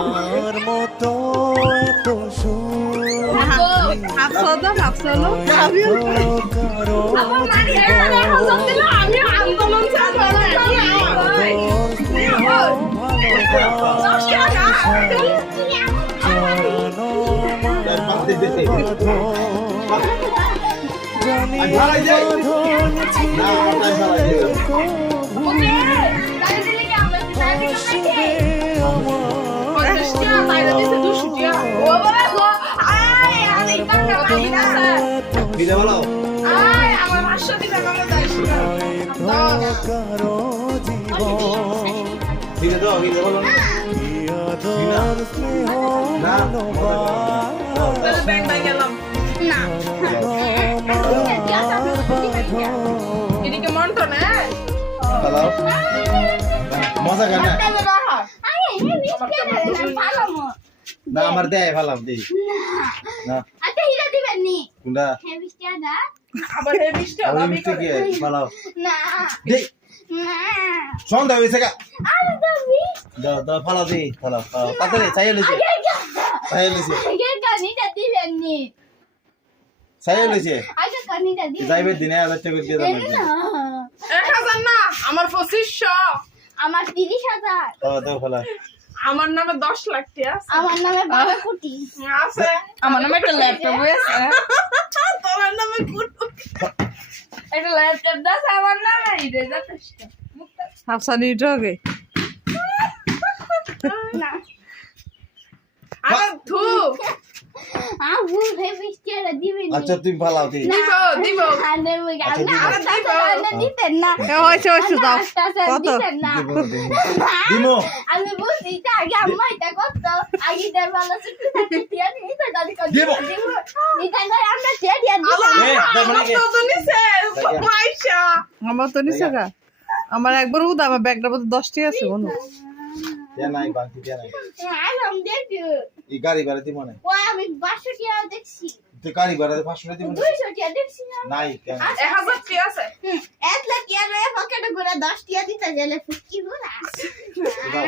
আমার মতো এত মজা কেন না আমার দেয় ভালো দিই না আচ্ছা হিরা দিবেন নি কোনটা হেভিস্টিয়া দা আবার হেভিস্টিয়া আমি কি ভালো না দেই না সন্ধ্যা হইছে কা আমি দবি দাও ভালো দিই ভালো তাড়াতাড়ি চাই লইছে আগে কানিটা দিবেন নি চাই লইছে আগে কানিটা দিবেন যাইবে দিনে 1000 টাকা দিয়ে দাও না 1000 না আমার 2500 আমার 30,000 দাও ভালো আমার নামে 10 লাখ টাকা আছে আমার নামে 12 কোটি আছে আমার নামে একটা ল্যাপটপ আছে তোমার নামে কোটি একটা ল্যাপটপ দাস আমার নামে রে যথেষ্ট হাফসানি ঢোকে না আরে ধু আবু হেভিস্টিয়া দিবেন নি আচ্ছা তুমি ভালো দিই দিব আনে মই না দিতেন না হইছে দাও কত দিতেন না দিমো আমি বুঝি তা আগে আম্মা এটা কত আগে দেব ভালো ছুটি থাকতে দিয়া নি তো দাদি কত দিব এটা করে আমরা শেয়ার দিয়া দিই আমার তো নিছে পয়সা আমার তো নিছে কা আমার একবার উদা আমার ব্যাগটার মধ্যে 10 টি আছে বনো দেয়া নাই বাকি দেয়া নাই আমি দেখি এই গাড়ি ভাড়া দিমো না ও আমি 500 টাকা দেখছি তো গাড়ি ভাড়া 500 টাকা দিমো না 200 টাকা দেখছি না নাই কেন 1000 টাকা আছে 1 লাখ টাকা রে পকেটে করে 10 টাকা দিতে গেলে ফুটকি গুলা দাও